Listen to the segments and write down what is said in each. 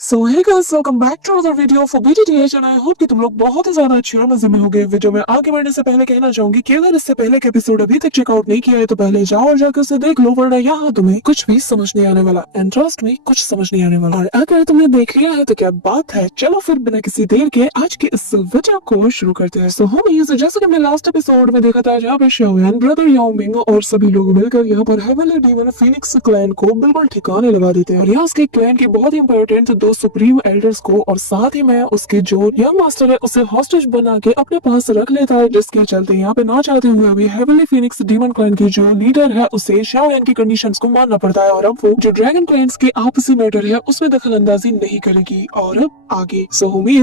So hey guys, welcome back to other video for BTTH and I hope कि तुम लोग बहुत ही ज्यादा अच्छे और मजे में होगे। वीडियो में आगे बढ़ने से पहले कहना चाहूंगी कि अगर इससे पहले का एपिसोड अभी तक चेकआउट नहीं किया है तो पहले जाओ और जाकर उसे देख लो, वरना यहाँ तुम्हें कुछ भी समझ नहीं आने वाला। एंड ट्रस्ट में कुछ समझ नहीं आने वाला। और अगर तुमने देख लिया है तो क्या बात है, चलो फिर बिना किसी देर के आज की इस वीडियो को शुरू करते हैं। सो हम जैसे कि हमने लास्ट एपिसोड में देखा था, जहाँ पर शाओयान, ब्रदर याओ मिंग और सभी लोग मिलकर यहाँ पर हेवनली डीमन फीनिक्स क्लैन को बिल्कुल ठिकाने लगा देते हैं। और यहाँ उसके क्लैन के बहुत ही इंपॉर्टेंट दो सुप्रीम एल्डर्स को और साथ ही में उसके जो यंग मास्टर है उसे हॉस्टेज बना के अपने पास रख लेता है, जिसके चलते यहाँ पे ना चाहते हुए भी हेवनली फीनिक्स डीमन क्लैन की जो लीडर है उसे शाओयान की कंडीशंस को मानना पड़ता है। और अब वो जो ड्रैगन क्लैंस के आपसी मैटर है उसमें दखल अंदाजी नहीं करेगी। और अब आगे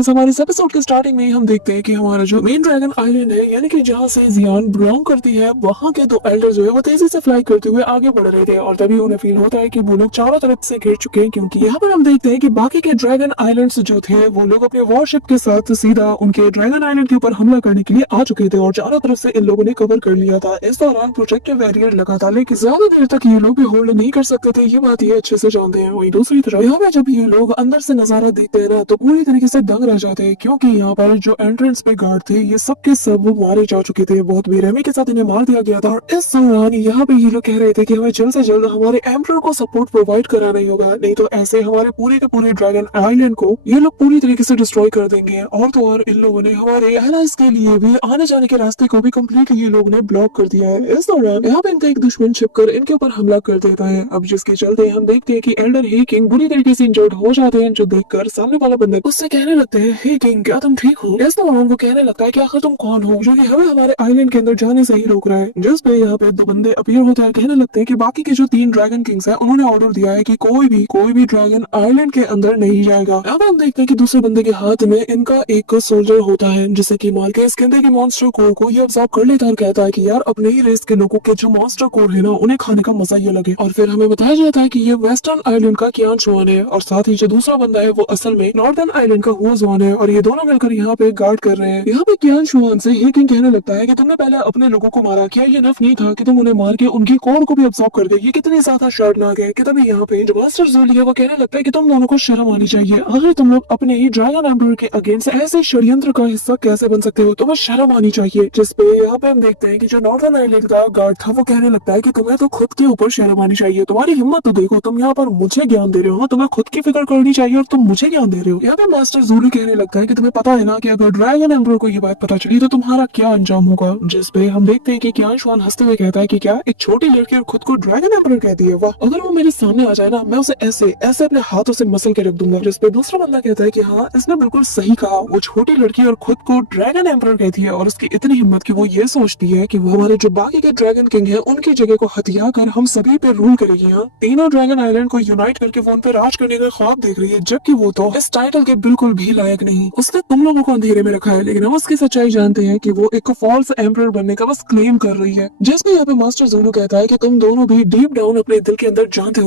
हमारे इस एपिसोड के स्टार्टिंग में हम देखते हैं कि हमारा जो मेन ड्रैगन आइलैंड है, यानी कि जहाँ से जियान बिलोंग करती है, वहाँ के दो एल्डर जो है वो तेजी से फ्लाई करते हुए आगे बढ़ रहे थे। और तभी उन्हें फील होता है कि वो लोग चारों तरफ से घिर चुके हैं, क्योंकि यहाँ पर हम देखते हैं कि बाकी के ड्रैगन आइलैंड्स जो थे वो लोग अपने वॉरशिप के साथ सीधा उनके ड्रैगन आइलैंड के ऊपर हमला करने के लिए आ चुके थे और चारों तरफ से इन लोगों ने कवर कर लिया था। इस दौरान प्रोटेक्टिव बैरियर लगा था, लेकिन ज्यादा देर तक ये लोग भी होल्ड नहीं कर सकते थे, ये बात ये अच्छे से जानते हैं। वहीं दूसरी तरफ यहाँ पे जब ये लोग अंदर से नजारा देखते हैं ना, तो पूरी तरीके से दंग रह जाते हैं, क्योंकि यहाँ पर जो एंट्रेंस पे गार्ड थे ये सब के सब मारे जा चुके थे। बहुत बेरहमी के साथ इन्हें मार दिया गया था। और इस दौरान यहाँ पे ये लोग कह रहे थे कि हमें जल्द से जल्द हमारे एम्परर को सपोर्ट प्रोवाइड कराना ही होगा, नहीं तो ऐसे हमारे पूरे के पूरे ड्रैगन आइलैंड को ये लोग पूरी तरीके से डिस्ट्रॉय कर देंगे। और तो और इन लोगों ने हमारे एलाइज के लिए भी आने जाने के रास्ते को भी कम्प्लीटली ये लोग ने ब्लॉक कर दिया है। इस दौरान यहाँ पे इनका एक दुश्मन छिपकर इनके ऊपर हमला कर देता है। अब जिसके चलते हम देखते हैं कि एल्डर हे किंग बुरी तरीके से इंजर्ड हो जाते हैं, जो देखकर सामने वाला बंदा उससे कहने लगते हैं, हे किंग क्या तुम ठीक हो? इस दौरान वो कहने लगता है कि आखिर तुम कौन हो जो कि हमें हमारे आइलैंड के अंदर जाने से ही रोक रहा है। जिस पे यहाँ पे दो बंदे अपीयर होते हैं, कहने लगते हैं कि बाकी के जो तीन ड्रैगन किंग्स हैं उन्होंने ऑर्डर दिया है कि कोई भी ड्रैगन आइलैंड के अंदर नहीं जाएगा। अब हम देखते हैं कि दूसरे बंदे के हाथ में इनका एक सोल्जर होता है, जिसे कि मार के इसके अंदर के मॉन्स्टर कोर को ये ऑब्जर्व कर लेता है और कहता है कि यार अपने ही रेस के लोगों के जो मॉन्स्टर कोर है ना, उन्हें खाने का मजा ये लगे। और फिर हमें बताया जाता है कि ये वेस्टर्न आइलैंड का कियान शुआन है, और साथ ही जो दूसरा बंदा है वो असल में नॉर्दर्न आइलैंड का हुआ जुआन है, और ये दोनों मिलकर यहाँ पे गार्ड कर रहे हैं। यहाँ पे कियान शुआन से हे किंग कहने लगता है कि तुमने पहले अपने लोगों को मारा, क्या ये नफ नहीं था कि तुम उन्हें मार के उनकी कोर को भी ऑब्जर्व कर गए? ये कितनी ज्यादा शर्मनाक है। कि तभी यहाँ पे जो मास्टर ज़ोली है वो कहने लगता है कि तुम दोनों को शर्म आनी चाहिए, अगर तुम लोग अपने ही ड्रैगन एम्परर के अगेंस्ट ऐसे षड्यंत्र का हिस्सा कैसे बन सकते हो, तुम्हें शर्म आनी चाहिए। जिस पे यहाँ पे हम देखते हैं कि जो नॉर्दर्न आइलैंड का गार्ड था वो कहने लगता है कि तुम्हें तो खुद के ऊपर शर्म आनी चाहिए, तुम्हारी हिम्मत तो देखो, तुम यहाँ पर मुझे ज्ञान दे रहे हो, तुम्हें खुद की फिक्र करनी चाहिए और तुम मुझे ज्ञान दे रहे हो। यहाँ पे मास्टर ज़ोली कहने लगता है कि तुम्हें पता है ना कि अगर ड्रैगन एम्परर को ये बात पता चली तो तुम्हारा क्या अंजाम होगा। जिस पे हम देखते हैं कि कियान शुआन हंसते हुए कहता है कि क्या एक छोटी लड़की और खुद को ड्रैगन एम्परर कहती है, वाह, अगर वो मेरे सामने आ जाए ना, मैं उसे ऐसे ऐसे अपने हाथों से मसल के रख दूंगा। जिस पे दूसरा बंदा कहता है कि हाँ, इसने बिल्कुल सही कहा, वो छोटी लड़की और खुद को ड्रैगन एम्परर कहती है, और उसकी इतनी हिम्मत कि वो ये सोचती है कि वो हमारे जो बाकी के ड्रैगन किंग है उनकी जगह को हथिया कर हम सभी पे रूल करेगी। तीनों ड्रैगन आइलैंड को यूनाइट करके वो उन पे राज करने का ख्वाब देख रही है, जबकि वो तो इस टाइटल के बिल्कुल भी लायक नहीं। उसने तुम लोगों को अंधेरे में रखा है, लेकिन हम उसकी सच्चाई जानते हैं कि वो एक फॉल्स एम्परर बनने का बस क्लेम कर रही है। जिसमें यहाँ पे मास्टर ज़ोलू कहता है कि तुम दोनों भी डीप डाउन अपने दिल के अंदर जानते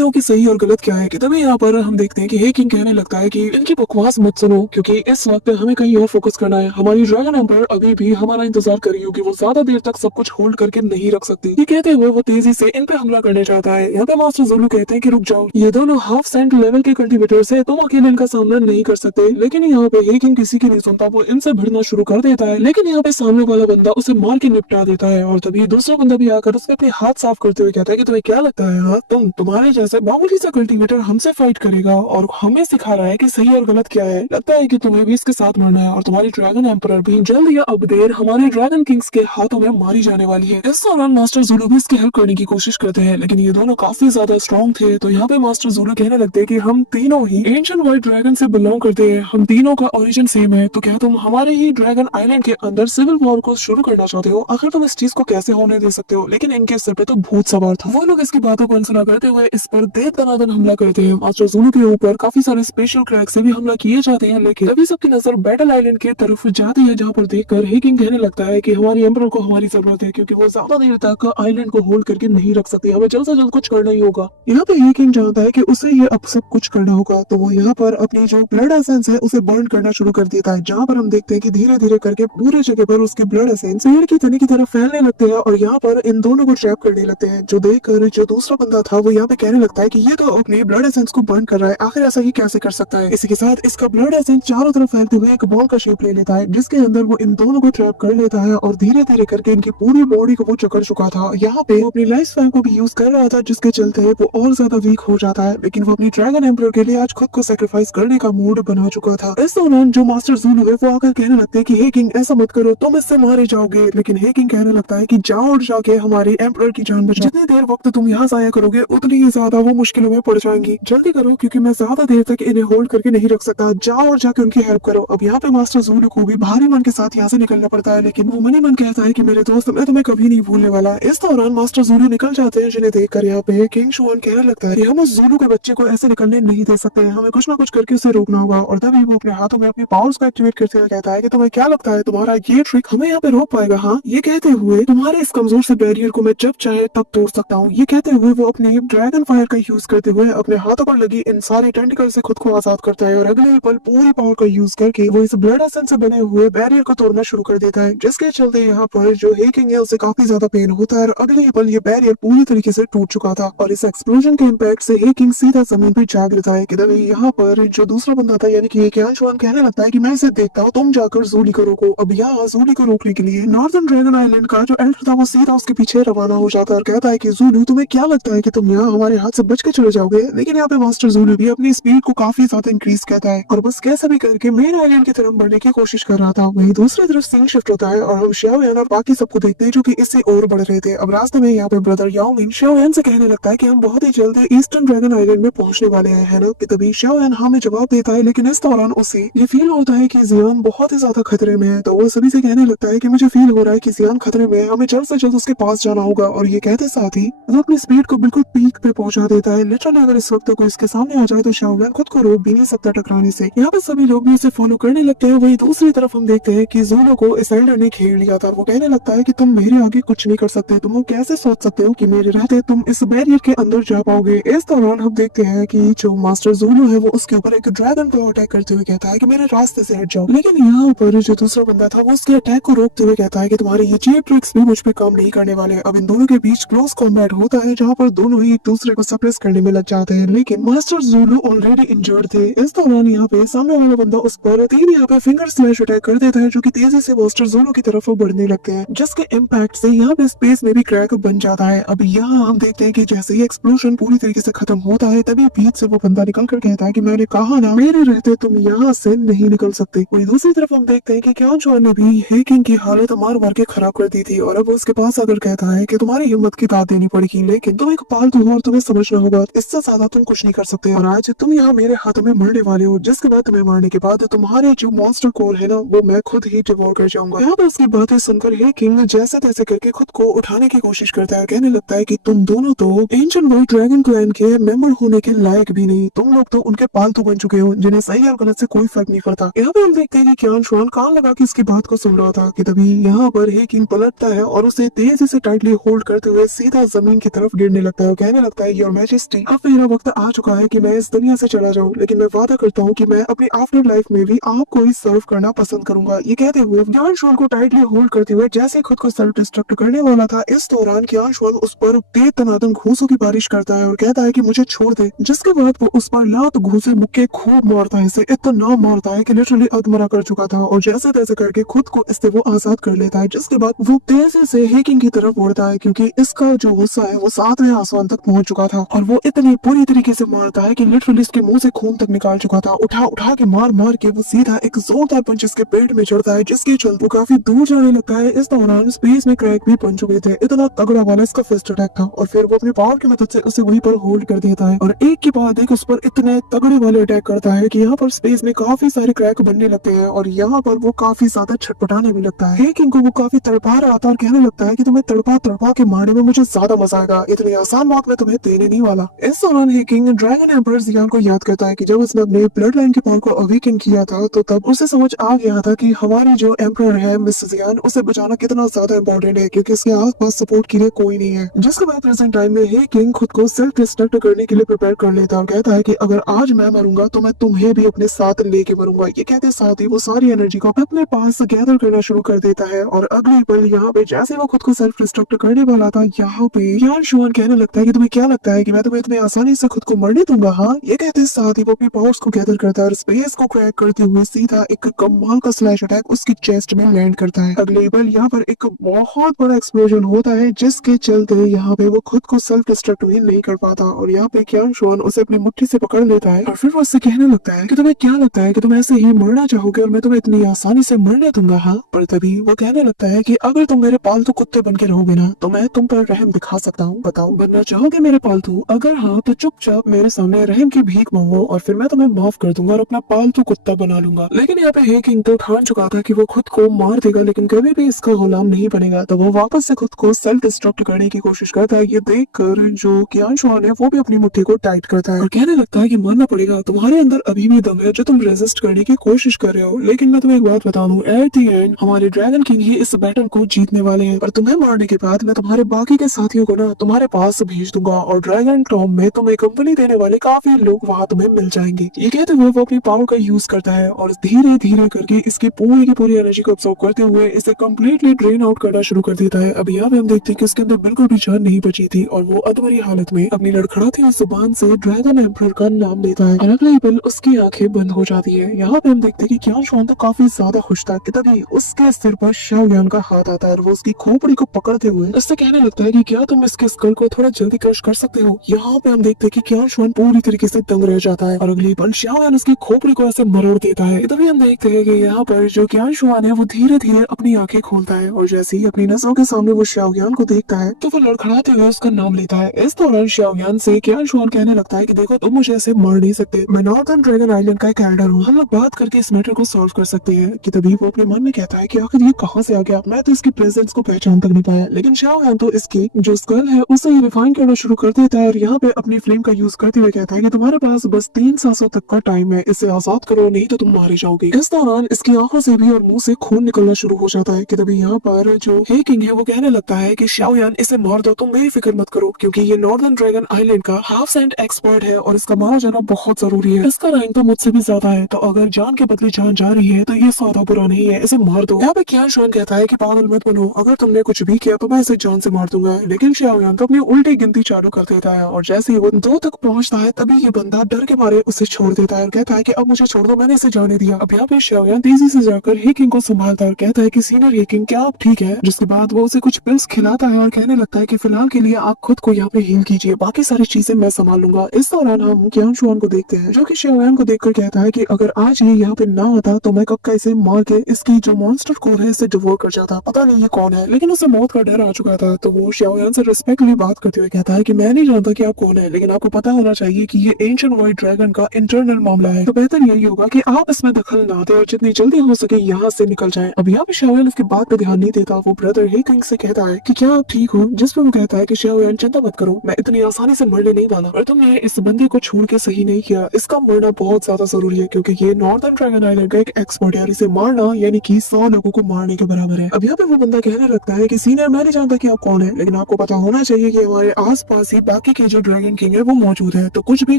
हो कि सही और गलत क्या है। कि तभी यहाँ पर हम देखते हैं कि हे किंग कहने लगता है कि इनकी बकवास मत सुनो, क्योंकि इस वक्त हमें कहीं और फोकस करना है। हमारी ड्रैगन एम्परर अभी भी हमारा इंतजार कर रही होगी, वो ज्यादा देर तक सब कुछ होल्ड करके नहीं रख सकती। ये कहते हुए वो तेजी से इन पे हमला करने चाहता है। यहाँ पे मास्टर ज़ोलू कहते हैं कि रुक जाओ, ये दोनों हाफ सेंट लेवल के कल्टीवेटर्स है, तुम अकेले इनका सामना नहीं कर सकते। लेकिन यहाँ पे हे किंग किसी की नहीं सुनता, वो इनसे भिड़ना शुरू कर देता है। लेकिन यहाँ पे सामने वाला बंदा उसे मार के निपटा देता है, और तभी दूसरा बंदा भी आकर उसके अपने हाथ साफ करते हुए कहता है कि तुम्हें क्या लगता है, हाँ, तुम्हारे जैसे मामूली सा कल्टीवेटर हमसे फाइट करेगा और हमें सिखा रहा है कि सही और गलत क्या है? लगता है कि तुम्हें भी इसके साथ मरना है, और तुम्हारी ड्रैगन एम्परर भी जल्द या अब देर हमारे ड्रैगन किंग्स के हाथों में मारी जाने वाली है। इस दौरान मास्टर ज़ोलू भी इसकी हेल्प करने की कोशिश करते हैं, लेकिन ये दोनों काफी ज्यादा स्ट्रॉन्ग थे। तो यहाँ पे मास्टर ज़ोलू कहने लगते हैं कि हम तीनों ही एंशिएंट व्हाइट ड्रैगन से बिलोंग करते हैं, हम तीनों का ओरिजिन सेम है, तो क्या तुम हमारे ही ड्रैगन आइलैंड के अंदर सिविल वॉर को शुरू करना चाहते हो? आखिर तुम इस चीज को कैसे होने दे सकते हो? लेकिन इनके सिर पे तो भूत सवार था। वो लोग इसकी बातों को अनसुना करते हुए इस पर दे दनादन हमला करते हैं। मास्टर ज़ोलू के ऊपर काफी सारे स्पेशल क्रैक से भी हमला किए जाते हैं, लेकिन अभी सबकी नजर बैटल आइलैंड की तरफ जाती है, जहाँ पर देखकर हे किंग कहने लगता है कि हमारी एम्परर को हमारी जरूरत है, क्योंकि वो ज्यादा देर तक आइलैंड को होल्ड करके नहीं रख सकती, हमें जल्द से जल्द कुछ करना ही होगा। यहाँ पे हे किंग जानता है कि उसे ये अब सब कुछ करना होगा, तो वो यहाँ पर अपनी जो ब्लड एसेंस है उसे बर्न करना शुरू कर देता है, जहाँ पर हम देखते हैं कि धीरे धीरे करके पूरे जगह पर उसके ब्लड एसेंस पेड़ की तने की तरफ फैलने लगते हैं, और यहाँ पर इन दोनों को ट्रैप करने लगते हैं। जो देखकर जो दूसरा बंदा था वो यहाँ पे कहने लगता है कि ये तो अपनी ब्लड एसेंस को बर्न कर रहा है, आखिर ऐसा ही कैसे कर सकता है। इसी के साथ इसका ब्लड एसेंस चारों तरफ फैलते हुए एक बॉल का शेप ले लेता है, जिसके अंदर वो इन दोनों को ट्रैप कर लेता है और धीरे धीरे करके इनकी पूरी बॉडी को वो जकड़ चुका था। यहाँ पे वो अपनी लाइफ स्पैन को भी यूज कर रहा था, जिसके चलते वो और ज्यादा वीक हो जाता है। लेकिन वो अपनी ड्रैगन एम्परर के लिए आज खुद को सेक्रीफाइस करने का मूड बना चुका था। इस दौरान जो मास्टर ज़ूलू है वो आकर कहने लगते हैं कि हे किंग, ऐसा मत करो, तुम इससे मारे जाओगे। लेकिन हे किंग कहने लगता है कि जाओ और जाके हमारी एम्परर की जान बचाओ। जितनी देर वक्त तुम यहाँ जाया करोगे उतनी ही ज्यादा वो मुश्किलों में पड़ जाएंगी। जल्दी करो क्योंकि मैं ज्यादा देर तक इन्हें होल्ड करके नहीं रख सकता। जाओ और जाके उनकी हेल्प करो। अब यहाँ पे मास्टर ज़ूलू को भी भारी मन के साथ यहाँ से निकलना पड़ता है, लेकिन वो मन ही मन कहता है कि मेरे दोस्त, मैं तुम्हें कभी नहीं भूलने वाला। इस दौरान मास्टर ज़ूलू निकल जाते हैं, जिन्हें देखकर यहाँ पे किंग शुआन कहने लगता है कि हम उस ज़ूलू के बच्चे को ऐसे निकलने नहीं दे सकते, हमें कुछ ना कुछ करके उसे रोकना होगा। और तभी वो अपने हाथों में अपनी पावर्स को एक्टिवेट करते हुए कहता है कि तुम्हें क्या लगता है तुम्हारा ये ट्रिक हमें यहाँ पे रोक पाएगा? हाँ, ये कहते हुए तुम्हारे इस कमजोर से बैरियर को मैं जब चाहे तब तोड़ सकता हूँ। ये कहते हुए वो अपने ड्रैगन फायर का यूज करते हुए अपने हाथों पर लगी इन सारे टेंटिकल से खुद को आजाद करता है और अगले ही पल पूरी पावर का यूज करके वो इस ब्लड एसेंस से बने हुए बैरियर को तोड़ना शुरू कर देता है, जिसके चलते यहाँ पर जो हे किंग है उसे काफी ज्यादा पेन होता है और अगले ही पल ये बैरियर पूरी तरीके से टूट चुका था और इस एक्सप्लोजन के इम्पैक्ट से हे किंग सीधा जमीन पर जा गिरता है। कि तभी यहाँ पर जो दूसरा बंदा था यानी कि कियान शुआन कहने लगता है कि मैं इसे देखता हूँ, तुम जाकर ज़ूली को रोको। अब यहाँ ज़ूली को रोकने के लिए नॉर्दर्न ड्रैगन आइलैंड का जो एल्डर था वो सीधा उसके पीछे रवाना हो जाता है और कहता है कि ज़ूलू, तुम्हें क्या लगता है कि तुम यहाँ हमारे हाथ से बच के चले जाओगे? लेकिन यहाँ पे मास्टर ज़ूलू भी अपनी स्पीड को काफी ज्यादा इंक्रीज करता है और बस कैसे भी करके मेन आइलैंड की तरफ बढ़ने की कोशिश कर रहा था। वहीं दूसरी तरफ सीन शिफ्ट होता है और हम शाओ यान और बाकी सबको देखते हैं जो कि इससे और बढ़ रहे थे। अब रास्ते में यहाँ पे ब्रदर याओ मिंग शाओ यान से कहने लगता है कि हम बहुत ही जल्द ईस्टर्न ड्रैगन आइलैंड में पहुंचने वाले हैं, है ना? कि तभी शाओ यान हाँ में जवाब देता है, लेकिन इस दौरान उसे ये फील होता है कि जियान बहुत ही ज्यादा खतरे में है। तो वो सभी से कहने लगता है कि मुझे फील हो रहा है कि जियान खतरे में है, हमें जल्द से जल्द उसके पास जाना होगा। और ये कहते साथ ही वो अपनी स्पीड को बिल्कुल पीक पे पहुंचा देता है। लिटरली अगर इस वक्त कोई इसके सामने आ जाए तो शाओ यान खुद को रोक भी नहीं सकता टकराने से। यहाँ पे सभी लोग भी इसे फॉलो करने लगते हैं। वही दूसरी तरफ हम देखते हैं कि ज़ूलू को इस एल्डर ने घेर लिया था। वो कहने लगता है कि तुम मेरे आगे कुछ नहीं कर सकते, तुम कैसे सोच सकते हो कि मेरे रहते तुम इस बैरियर के अंदर जा पाओगे। इस दौरान हम देखते हैं कि जो मास्टर ज़ूलू है वो उसके ऊपर एक ड्रैगन को अटैक करते हुए कहता है कि मेरे रास्ते से हट जाओ। लेकिन यहाँ पर जो दूसरा बंदा था वो उसके अटैक को रोकते हुए कहता है कि तुम्हारे ये चीप ट्रिक्स भी मुझ पे काम नहीं करने वाले। अब इन दोनों के बीच क्लोज कॉम्बैट होता है जहाँ पर दोनों ही एक दूसरे को सप्रेस करने में लग जाते हैं, लेकिन मास्टर ज़ूलू ऑलरेडी इंजर्ड थे। इस दौरान यहाँ पे सामने वाला बंदा उस पर तीन यहाँ पे फिंगर स्लैश अटैक कर देता है जो कि तेजी से मास्टर ज़ूलू की तरफ बढ़ने लगते हैं, जिसके इम्पैक्ट से यहाँ पे स्पेस में भी क्रैक बन जाता है। अब यहाँ हम देखते हैं कि जैसे ही एक्सप्लोजन पूरी तरीके से खत्म होता है तभी बीच से वो बंदा निकल कर कहता है कि मैंने कहा ना, मेरे रहते तुम यहाँ से नहीं निकल सकते। वही दूसरी तरफ हम देखते हैं कि कियान शुआन ने भी हे किंग की हालत मार मार के खराब कर दी थी और अब उसके पास आकर कहता है कि तुम्हारी हिम्मत की दाद देनी पड़ेगी, लेकिन तुम एक पालतू हो और तुम्हें समझना होगा इससे ज्यादा तुम कुछ नहीं कर सकते। और आज तुम यहाँ मेरे हाथों में मरने वाले हो, जिसके बाद तुम्हें मारने के बाद तुम्हारे जो मॉन्स्टर कोर है ना वो मैं खुद ही डिवोर कर जाऊंगा। यहाँ पर उसकी बातें सुनकर हे किंग जैसे तैसे करके खुद को उठाने की कोशिश करता है। कहने लगता है कि तुम दोनों तो एंशिएंट वर्ल्ड ड्रैगन क्लैन के मेंबर होने के लायक भी नहीं, तुम लोग तो उनके पालतू बन चुके हो जिन्हें सही और गलत से कोई फर्क नहीं पड़ता। यहाँ पे हम देखते हैं कि कियान शुआन कान लगा के इसकी बात को सुन रहा था कि तभी यहाँ पर हे किंग पलटता है और उसे तेजी से टाइटली होल्ड करते हुए सीधा जमीन की तरफ गिरने लगता है। कहने लगता है योर मैजेस्टी, अब मेरा वक्त आ चुका है कि मैं इस दुनिया से चला जाऊं, लेकिन मैं वादा करता हूँ कि मैं अपनी आफ्टर लाइफ में भी आपको ही सर्व करना पसंद करूंगा। ये कहते हुए कियान शुआन को टाइटली होल्ड करते हुए जैसे खुद को सेल्फ डिस्ट्रक्ट करने वाला था, इस दौरान कियान शुआन उस पर तेज तनातन घूसों की बारिश करता है और कहता है कि मुझे छोड़ दे, जिसके बाद वो उस पर लात घूसे मुक्के खूब मारता है, इसे इतना मारता है कि लिटरली अधमरा कर चुका था और जैसे तैसे करके खुद को इससे वो आजाद कर लेता है, जिसके बाद वो तेजी से हे किंग की तरफ बढ़ता है क्योंकि इसका जो गुस्सा है वो 7वें आसमान तक पहुंच चुका था और वो इतनी पूरी तरीके से मारता है कि लिटरली इसके मुंह से खून तक निकाल चुका था। उठा उठा के मार मार के वो सीधा एक जोरदार पंच इसके पेट में चढ़ता है, जिसके चलते वो काफी दूर जाने लगता है। इस दौरान स्पेस में क्रैक भी बन चुके थे, इतना तगड़ा वाला इसका फर्स्ट अटैक था और फिर वो अपनी पावर की मदद से उसे वहीं पर होल्ड कर देता है और एक के बाद एक उस पर इतने तगड़े वाले अटैक करता है कि यहाँ पर स्पेस में काफी सारे क्रैक बनने लगते हैं और यहाँ पर वो काफी ज्यादा छटपटाने भी लगता है। किंग को वो काफी तड़पा रहा था और कहने लगता है कि तुम्हें तड़पा तड़पा के मारने में मुझे ज्यादा मजा आएगा, इतनी आसान बात मैं तुम्हें देने नहीं वाला। इस दौरान हे किंग ड्रैगन एम्परर जियान को याद करता है कि जब उसने अपने ब्लड लाइन की पावर को अवेकन किया था तो तब उसे समझ आ गया था कि हमारी जो एम्परर है मिस जियान, उसे बचाना कितना ज्यादा इंपॉर्टेंट है क्योंकि उसके आस पास सपोर्ट के लिए कोई नहीं है। जिसके बाद प्रेजेंट टाइम में हे किंग खुद को सेल्फ डिस्ट्रक्ट करने के लिए प्रिपेयर कर लेता और कहता है कि अगर आज मैं मरूंगा तो मैं तुम्हें भी अपने साथ लेके मरूंगा। ये कहते साथ ही वो सारी एनर्जी को अपने पास गैदर करना शुरू कर देता है और अगले पल यहाँ पे जैसे वो खुद को सेल्फ डिस्ट्रक्ट करने वाला था, यहाँ पे कियान शुआन कहने लगता है कि तुम्हें क्या लगता है कि मैं तुम्हें इतनी आसानी से खुद को मरने दूंगा? हाँ, ये कहते साथ ही वो अपने पावर्स को गैदर करता है और स्पेस को क्रैक करते हुए सीधा एक कमाल का स्लैश अटैक उसकी चेस्ट में लैंड करता है। अगले पल यहाँ पर एक बहुत बड़ा एक्सप्लोजन होता है जिसके चलते यहाँ पे वो खुद को सेल्फ डिस्ट्रक्ट भी नहीं कर पाता और यहाँ पे क्यान शुआन उसे अपनी मुट्ठी से पकड़ लेता है और फिर वो उससे कहने लगता है कि तुम्हें क्या लगता है कि तुम ऐसे ही मरना चाहोगे और मैं तुम्हें इतनी आसानी से मरने दूंगा। हाँ, पर तभी वो कहने लगता है कि अगर तुम मेरे पालतू कुत्ते बन के रहोगे ना तो मैं तुम पर रहम दिखा सकता हूँ। बताओ, बनना चाहोगे मेरे पालतू? अगर हाँ तो चुपचाप मेरे सामने रहम की भीख मांगो और फिर मैं तुम्हें माफ कर दूंगा और अपना पालतू कुत्ता बना लूंगा। लेकिन यहाँ पे हे किंग तो ठान चुका था कि वो खुद को मार देगा लेकिन कभी भी इसका गुलाम नहीं बनेगा, तो वो वापस से खुद को सेल्फ डिस्ट्रक्ट करने की कोशिश करता है। ये देख कर जो क्यान शुआन है वो भी अपनी मुट्ठी को टाइट करता है और कहने लगता है कि मानना पड़ेगा, तुम्हारे अंदर अभी भी दम है जो तुम रेजिस्ट करने की कोशिश कर रहे हो। लेकिन मैं तुम्हें एक बात बता दूं, एट द एंड हमारे ड्रैगन किंग ही इस बैटल को जीतने वाले हैं। पर तुम्हें मारने के बाद मैं तुम्हारे बाकी के साथियों को ना तुम्हारे पास भेज दूंगा और ड्रैगन टॉम में तुम्हें कंपनी देने वाले काफी लोग वहाँ तुम्हें मिल जाएंगे। ये कहते हुए वो अपनी पावर का यूज करता है और धीरे धीरे करके इसकी पूरी की पूरी एनर्जी को अब्सॉर्ब करते हुए इसे कम्प्लीटली ड्रेन आउट करना शुरू कर देता है। अब यहाँ पे हम देखते हैं कि उसके अंदर बिल्कुल भी जान नहीं बची थी और वो अधमरी हालत में अपनी लड़खड़ाती हुई जुबान से ड्रैगन एम्परर का नाम लेता है और अगले ही पल उसकी आंखें बंद हो जाती है। यहाँ पे हम देखते हैं कि क्यान शुआन तो काफी ज्यादा खुश था कि तभी उसके सिर पर शाओ यान का हाथ आता है और वो उसकी खोपड़ी को पकड़ते हुए उससे कहने लगता है कि क्या तुम इसके स्कल को थोड़ा जल्दी क्रश कर सकते हो। यहाँ पे हम देखते हैं कि क्यान शुआन पूरी तरीके से दंग रह जाता है और अगली पल शाओ यान उसकी खोपड़ी को ऐसे मरोड़ देता है। तभी हम देखते हैं कि यहाँ पर जो क्यान शुआन है वो धीरे धीरे अपनी आंखें खोलता है और जैसे ही अपनी नजरों के सामने वो शाओ यान को देखता है तो वो लड़खड़ाते हुए उसका नाम लेता है। इस दौरान शाओ यान से क्यान शुआन कहने लगता है कि देखो तुम मुझे ऐसे मार नहीं सकते, मैं नॉर्थर्न ड्रैगन आइलैंड का एक एल्डर हूँ, हम लोग बात करके इस मैटर को सॉल्व कर सकते हैं। कि तभी वो अपने मन में कहता है कि आखिर ये कहाँ से आ गया, मैं तो इसकी प्रेजेंस को पहचान तक नहीं पाया। लेकिन शाओ यान तो इसकी जो स्कल है उसे ही रिफाइन करना शुरू कर देता है और यहाँ पे अपनी फ्लेम का यूज करते हुए कहता है कि तुम्हारे पास बस 3 सांसों तक का टाइम है, इसे आजाद करो नहीं तो तुम मारे जाओगे। इस दौरान इसकी आंखों से भी और मुंह से खून निकलना शुरू हो जाता है। कि तभी यहाँ पर जो हे किंग है वो कहने लगता है कि शाओ यान इसे मार दो, तुम मेरी फिक्र मत करो क्योंकि ये नॉर्दर्न ड्रैगन आइलैंड का हाफ सेंट एक्सपर्ट है और इसका मारा जाना बहुत जरूरी है। इसका रैंक तो मुझसे भी ज्यादा है, तो अगर जान के बदले जान जा रही है तो ये सौदा बुरा नहीं है, इसे मार दो। यहाँ पे क्यान शुआन कहता है कि पागल मत बनो, अगर तुमने कुछ भी किया तो मैं इसे जान से मार दूंगा। लेकिन शाओ यान तो अपनी उल्टी गिनती चालू कर देता है और जैसे ही वो 2 तक पहुंचता है तभी ये बंदा डर के मारे उसे छोड़ देता है और कहता है कि अब मुझे छोड़ दो, मैंने इसे जाने दिया। अब यहाँ पे शाओ यान तेजी से जाकर हे किंग को संभालता है और कहता है कि सीनियर हे किंग क्या आप ठीक है। जिसके बाद वो उसे कुछ पिल्स खिलाता है और कहने लगता है कि फिलहाल के लिए आप खुद को यहाँ पे हील कीजिए, बाकी सारी चीजें मैं संभाल लूंगा। इस दौरान हम क्यान शुआन को देखते हैं जो कि शाओ यान को देखकर कहता है कि अगर आज ये यहाँ पे ना आता तो मैं कब का इसे मार के इसकी जो मॉन्स्टर कोर है इसे डिवोर कर जाता। पता नहीं ये कौन है, लेकिन उसे मौत का डर आ चुका था। तो वो शाओ यान से रिस्पेक्टली बात करते हुए कहता है कि मैं नहीं जानता कि आप कौन है, लेकिन आपको पता होना चाहिए कि ये एंशिएंट व्हाइट ड्रैगन का इंटरनल मामला है, तो बेहतर यही होगा कि आप इसमें दखल ना दें और जितनी जल्दी हो सके यहाँ से निकल जाएं। अब यहाँ पे शाओ यान इसकी बात पे ध्यान नहीं देता। वो ब्रदर हे किंग से कहता है कि क्या आप ठीक हो, जिस पे वो कहता है कि शाओ यान चिंता मत करो, मैं इतनी आसानी से मरने नहीं वाला और तुमने इस बंदे को छोड़ के सही नहीं किया, इसका मरना बहुत ज्यादा जरूरी है क्योंकि ये नॉर्दर्न ड्रैगन आइलैंड का एक एक्सपर्ट है और इसे मारना यानी कि 100 लोगों को मारने के बराबर है। अब यहाँ पे वो बंदा कहने लगता है कि सीनियर मैं नहीं जानता कि आप कौन है, लेकिन आपको पता होना चाहिए कि हमारे आस पास ही बाकी के जो ड्रैगन किंग है वो मौजूद है, तो कुछ भी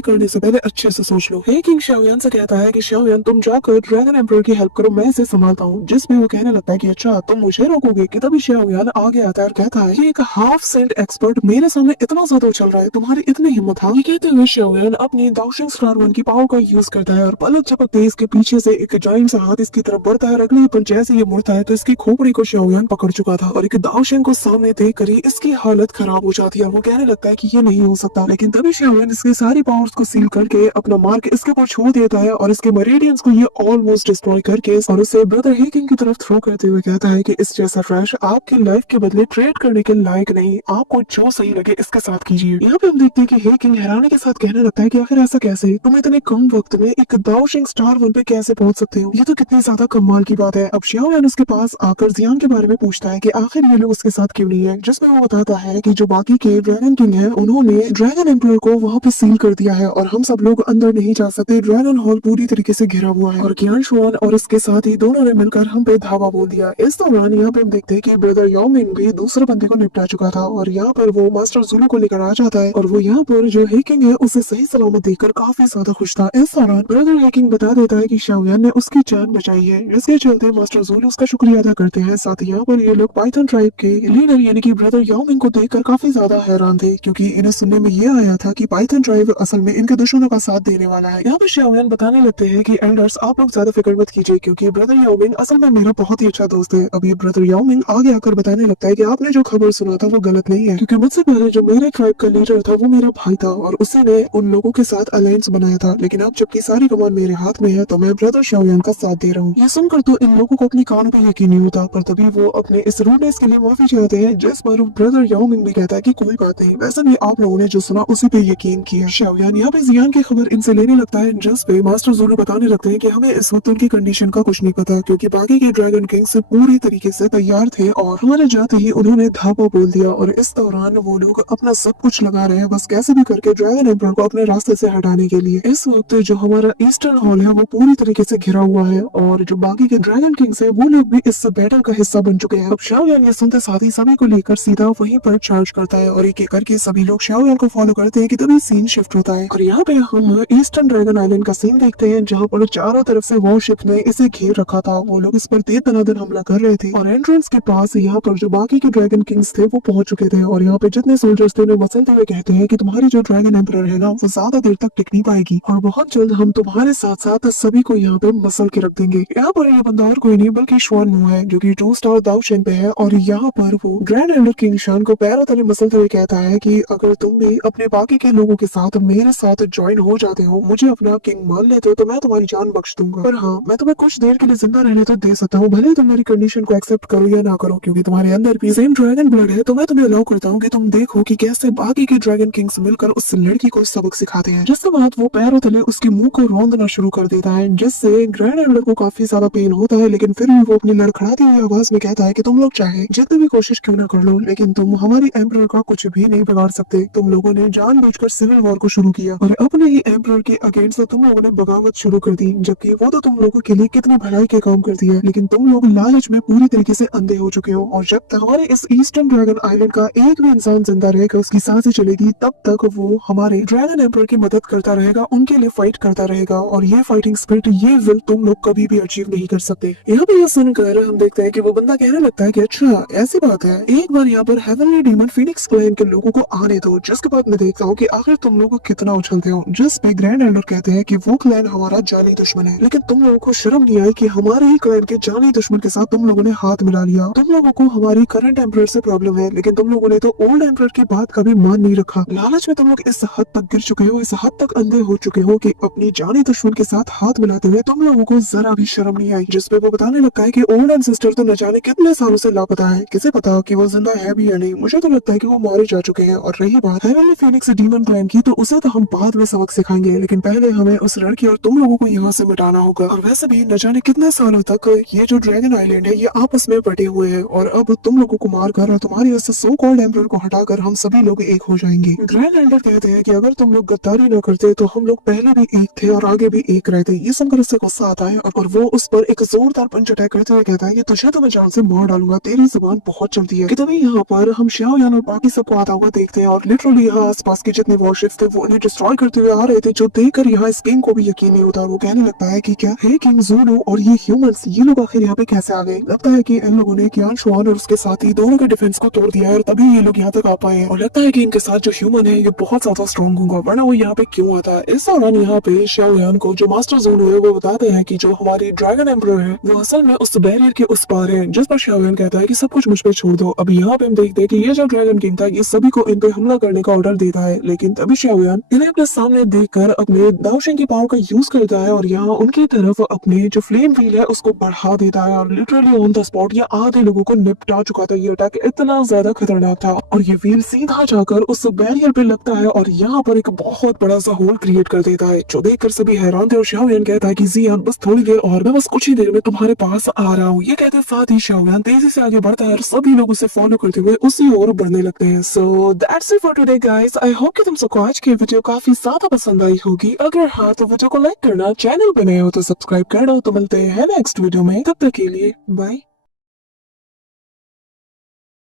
करने से पहले अच्छे से सोच लो। हे किंग शाओ यान से कहता है कि शाओ यान तुम जाकर ड्रैगन एम्परर की हेल्प करो, मैं इसे संभालता हूँ। जिसमें वो कहने लगता है कि अच्छा तुम मुझे रोकोगे। कि तभी शाओ यान आगे आता है और कहता है कि एक हाफ सेंट एक्सपर्ट मेरे सामने इतना ज्यादा उछल रहा है, तुम्हारी इतनी हिम्मत है। ये कहते हुए शाओ यान अपनी दाओशिंग स्टार 1 की पावर का यूज करता है और पलक झपकते ही इसके पीछे से एक जाइंट सा हाथ इसकी तरफ बढ़ता है और अगले पल जैसे ये मुड़ता है तो इसकी खोपड़ी को शाओ यान पकड़ चुका था और एक दाओशिंग को सामने देख कर ही इसकी हालत खराब हो जाती है। वो कहने लगता है कि ये नहीं हो सकता, लेकिन तभी शाओ यान इसके सारी पावर्स को सील करके अपना मार्क इसके ऊपर छोड़ देता है और इसके मेरिडियंस को ये ऑलमोस्ट डिस्ट्रॉय करके और उसे ब्रदर हे किंग की तरफ थ्रो करते हुए कहता है कि इस जैसा ट्रैश आपकी लाइफ के बदले ट्रेड करने के लायक नहीं, आपको जो सही लगे इसके साथ कीजिए। यहाँ पे हम देखते हैं कि हे किंग हैरानी के साथ कहने लगता है कि आखिर ऐसा कैसे, तुम इतने कम वक्त में एक दाओशिंग स्टार 1 पे कैसे पहुंच सकते हो, ये तो कितनी ज्यादा कमाल की बात है। अब शाओ यान उसके पास आकर जियान के बारे में पूछता है कि आखिर ये लोग उसके साथ क्यों नहीं है, जिसमें वो बताता है कि जो बाकी के ड्रैगन किंग है उन्होंने ड्रैगन एम्परर को वहाँ पे सील कर दिया है और हम सब लोग अंदर नहीं जा सकते, ड्रैगन हॉल पूरी तरीके से घिरा हुआ है और क्यान शुआन और इसके साथ ही दोनों ने मिलकर हम पे धावा बोल दिया। इस दौरान यहाँ पे हम देखते हैं कि ब्रदर याओ मिंग भी दूसरे बंदे को निपटा चुका था और यहाँ पर वो मास्टर जुलू को लेकर आ जाता है और वो यहाँ पर जो हे किंग है उसे सही सलामत देखकर काफी ज्यादा खुश था। इस दौरान ब्रदर हे किंग बता देता है कि शाओ यान ने उसकी जान बचाई है, जिसके चलते मास्टर जुलू उसका शुक्रिया अदा करते हैं। साथ ही यहाँ पर ये लोग पाइथन ट्राइब के लीडर यानी कि ब्रदर याओ मिंग को देखकर काफी ज्यादा हैरान थे क्योंकि इन्हें सुनने में ये आया था कि पाइथन ट्राइब असल में इनके दुश्मनों का साथ देने वाला है। यहाँ पे शाओयान बताने लगते हैं कि एल्डर्स आप लोग ज्यादा फिक्र मत कीजिए क्योंकि ब्रदर याओमिंग असल में मेरा बहुत ही अच्छा दोस्त है। अभी ब्रदर याओमिंग आगे आकर बताने लगता है कि आपने जो खबर सुना था वो गलत नहीं है, क्योंकि मुझसे पहले जो मेरे ट्राइब का लीडर था वो मेरा भाई था और उसी ने उन लोगों के साथ अलायंस बनाया था। लेकिन अब जबकि सारी कमान मेरे हाथ में है तो मैं ब्रदर शाओयान का साथ दे रहा हूँ। ये सुनकर तो इन लोगों को अपनी कान पर यकीन नहीं होता, पर तभी वो अपने इस रूडनेस के लिए माफी चाहते हैं, जिस पर ब्रदर याओमिंग भी कहता है कि कोई बात नहीं, वैसे भी आप लोगों ने जो सुना उसी पे यकीन किया। शाओयान यहाँ पे जियान की खबर इनसे लेने लगता है, जिस पे मास्टर ज़ोलू बताने लगते हैं कि हमें इस वक्त उनकी कंडीशन का कुछ नहीं पता क्योंकि बाकी के ड्रैगन किंग से पूरी तरीके से तैयार थे और हमारे जाते ही उन्होंने धावा बोल दिया और इस दौरान वो लोग अपना सब कुछ लगा रहे हैं बस कैसे भी करके ड्रैगन एम्परर को अपने रास्ते से हटाने के लिए। इस वक्त जो हमारा ईस्टर्न हॉल है वो पूरी तरीके से घिरा हुआ है और जो बाकी के ड्रैगन किंग्स है वो लोग भी इस बैटल का हिस्सा बन चुके हैं। अब शाओयान ये सुनते साथ ही सभी को लेकर सीधा वहीं पर चार्ज करता है और एक एक करके सभी लोग शाओयान को फॉलो करते हैं कि तभी सीन शिफ्ट होता है और यहाँ पे हम ईस्टर्न ड्रैगन आइलैंड का सीन देखते हैं जहाँ पर चारों तरफ से वॉरशिप ने इसे घेर रखा था। वो लोग इस पर तीर तनादन हमला कर रहे थे और एंट्रेंस के पास यहाँ पर जो बाकी के ड्रैगन किंग्स थे वो पहुंच चुके थे और यहाँ पे जितने सोल्जर्स थे उन्हें मसलते हुए कहते हैं कि तुम्हारी जो ड्रैगन एम्परर है ना वो ज्यादा देर तक टिक नहीं पाएगी और बहुत जल्द हम तुम्हारे साथ साथ सभी को यहाँ पे मसल के रख देंगे। यहाँ पर ये बंदा और कोई नहीं बल्कि शुआन मू है जो कि 2 स्टार दाव शेन पे है और यहाँ पर वो ग्रैंड एल्डर किंग शान को पैरों तले मसलते हुए कहता है कि अगर तुम भी अपने बाकी के लोगों के साथ मेरे साथ ज्वाइन हो जाते हो, मुझे अपना किंग मान लेते हो तो मैं तुम्हारी जान बख्श दूंगा। पर हाँ, मैं तुम्हें कुछ देर के लिए जिंदा रहने तो दे सकता हूँ, भले तुम मेरी कंडीशन को एक्सेप्ट करो या ना करो क्योंकि तुम्हारे अंदर भी सेम ड्रैगन ब्लड है। तो मैं तुम्हें अलाउ करता हूँ कि तुम देखो कि कैसे बाकी के ड्रैगन किंग्स मिलकर उस लड़की को सबक सिखाते हैं। जिसके बाद वो पैरों तले उसके मुंह को रौंदना शुरू कर देता है जिससे ग्रैंड एल्डर को काफी ज्यादा पेन होता है, लेकिन फिर भी वो अपनी लड़खड़ाती हुई आवाज में कहता है कि तुम लोग चाहे जितनी भी कोशिश क्यों ना कर लो लेकिन तुम हमारी एम्परर का कुछ भी नहीं बिगाड़ सकते। तुम लोगों ने जानबूझकर सिविल वॉर को शुरू किया और अपने ही एम्परर के अगेंस्ट तुम लोगों ने बगावत शुरू कर दी, जबकि वो तो तुम लोगों के लिए कितनी भलाई के काम करती है, लेकिन तुम लोग लालच में पूरी तरीके से अंधे हो चुके हो और जब तक हमारे इस ईस्टर्न ड्रैगन आइलैंड का एक भी इंसान जिंदा रहेगा उसकी सांसें चलेगी तब तक वो हमारे ड्रैगन एम्परर की मदद करता रहेगा, उनके लिए फाइट करता रहेगा और ये फाइटिंग स्पिरिट ये विल तुम लोग कभी भी अचीव नहीं कर सकते। यहाँ पे ये सुनकर हम देखते हैं कि वो बंदा कहने लगता है कि अच्छा ऐसी बात है, एक बार यहाँ पर हेवनली डीमन फीनिक्स क्लैन के लोगों को आने दो। जिसके बाद मैं देखता हूँ कि आखिर तुम लोग कितना उछलते हो। जिस पे ग्रैंड एल्डर कहते हैं कि वो क्लैन हमारा जानी दुश्मन है, लेकिन तुम लोगों को शर्म नहीं आई कि हमारे ही क्लैन के जानी दुश्मन के साथ तुम लोगों ने हाथ मिला लिया। तुम लोगों को हमारी करंट एम्परर से प्रॉब्लम है लेकिन तुम लोगों ने तो ओल्ड एम्परर की बात कभी मान नहीं रखा। लालच में तुम लोग इस हद तक गिर चुके हो, इस हद तक अंधे हो चुके हो कि अपनी जानी दुश्मन के साथ हाथ मिलाते हुए तुम लोगों को जरा भी शर्म नहीं आई। जिसपे वो बताने लगता है कि ओल्ड एंसेस्टर तो न जाने कितने सालों से लापता है, किसे पता कि वो जिंदा है भी या नहीं। मुझे तो लगता है कि वो मारे जा चुके हैं और रही बात हेवनली फीनिक्स डीमन क्लैन की तो उसे तो हम बाद में सबक सिखाएंगे, लेकिन पहले हमें उस लड़की और तुम लोगों को यहाँ से मिटाना होगा। और वैसे भी न जाने कितने सालों तक ये जो ड्रैगन आइलैंड है ये आपस में बटे हुए हैं और अब तुम लोगों को मारकर और तुम्हारी उस सो कॉल्ड एम्परर को हटाकर हम सभी लोग एक हो जाएंगे। ग्रैंड एल्डर कहते हैं कि अगर तुम लोग गद्दारी न करते तो हम लोग पहले भी एक थे और आगे भी एक रहते। ये सुनकर उससे गुस्सा आता है और वो उस पर एक जोरदार पंच अटैक करते हुए कहता है कि तुझे तो मैं जान से मार डालूंगा, तेरी जुबान बहुत चलती है। कि तभी यहाँ पर हम शाओयान और बाकी सबको आता हुआ देखते हैं और लिटरली यहाँ आसपास के जितने वॉरशिप्स थे वो उन्हें डिस्ट्रॉय करते हुए आ रहे थे, जो देखकर यहाँ इस किंग को भी यकीन नहीं होता। वो कहने लगता है कि क्या हे किंग ज़ोलू और ये ह्यूमंस ये लोग आखिर यहाँ पे कैसे आ गए। लगता है कि इन लोगों ने कियान शुआन और उसके साथी दोनों के डिफेंस को तोड़ दिया है और तभी ये लोग यहाँ तक आ पाए हैं और लगता है कि इनके साथ जो ह्यूमन है ये बहुत ज्यादा स्ट्रॉन्ग होगा, वरना वो यहाँ पे क्यों आता है। इस दौरान यहाँ पे शाओयान को जो मास्टर ज़ोलू है वो बताते हैं कि जो हमारी ड्रैगन एम्परर है वो असल में उस बैरियर के उस पार है, जिस पर शाओयान कहता है कि सब कुछ मुझ पे छोड़ दो। अब यहाँ पे हम देखते हैं कि ये जो ड्रैगन किंग था ये सभी को इन पे हमला करने का ऑर्डर देता है, लेकिन तभी शाओयान इन्हें अपने सामने देखकर अपने दाओशिंग की पावर का यूज करता है और यहाँ उनकी तरफ अपने जो फ्लेम व्हील है उसको बढ़ा देता है और लिटरली ऑन द स्पॉट ये आधे लोगों को निपटा चुका था। ये अटैक इतना ज्यादा खतरनाक था और ये व्हील सीधा जाकर उस बैरियर पे लगता है और यहाँ पर एक बहुत बड़ा सा होल क्रिएट कर देता है, जो देखकर सभी हैरान थे। और शाओयान कहता है कि जियान बस थोड़ी देर और, मैं बस कुछ ही देर में तुम्हारे पास आ रहा हूँ। ये कहते साथ ही शाओयान तेजी से आगे बढ़ता है और सभी लोग उसे फॉलो करते हुए उसी ओर बढ़ने लगते हैं। So that's it for today guys. I hope कि तुम सबको आज की वीडियो काफी ज्यादा पसंद आई होगी। अगर हाँ तो वीडियो को लाइक करना, चैनल पे नए हो तो सब्सक्राइब करना। तो मिलते हैं नेक्स्ट वीडियो में, तब तक के लिए बाय।